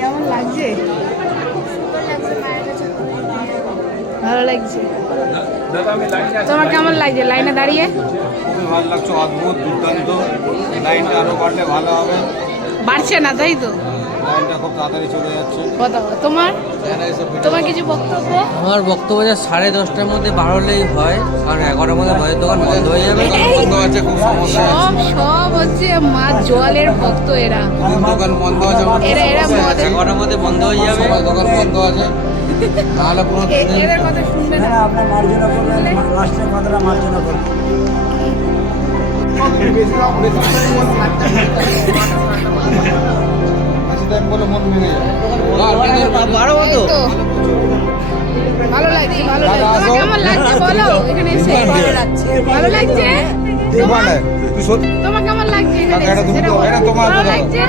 কেমন লাগছে? ভালো লাগছে। তোমার কেমন লাগছে লাইনে দাঁড়িয়ে? ভালো লাগছে, অদ্ভুত, দুর্দান্ত। লাইনটা আরো বাড়লে ভালো হবে। বাড়ছে না তাই তো, লাইনটা খুব তাড়াতাড়ি চলে যাচ্ছে। তোমার তোমার কিছু বক্তব্য? আমার বক্তব্য যে 10:30টার মধ্যে বার হলেই হয়, কারণ 11টার মধ্যে বইয়ের দোকান বন্ধ হয়ে যাবে। বন্ধ আছে, খুব সমস্যা। সব হচ্ছে মা জলের ভক্ত এরা। দোকান বন্ধ আছে, এরা 11টার মধ্যে বন্ধ হয়ে যাবে। দোকান বন্ধ আছে, নাহলে পুরো এদের কথা শুনবে না। আপনার মার্জনা করবেন, লাস্টের কথাটা মার্জনা করবেন। বলে মন ভেঙে যাবে। এই তো। ভালো লাগছে, ভালো লাগছে। তোমার কেমন লাগছে বলো এখানে এসে? ভালো লাগছে? তোমার কেমন লাগছে এখানে এসে? সেটা বলো। ভালো লাগছে?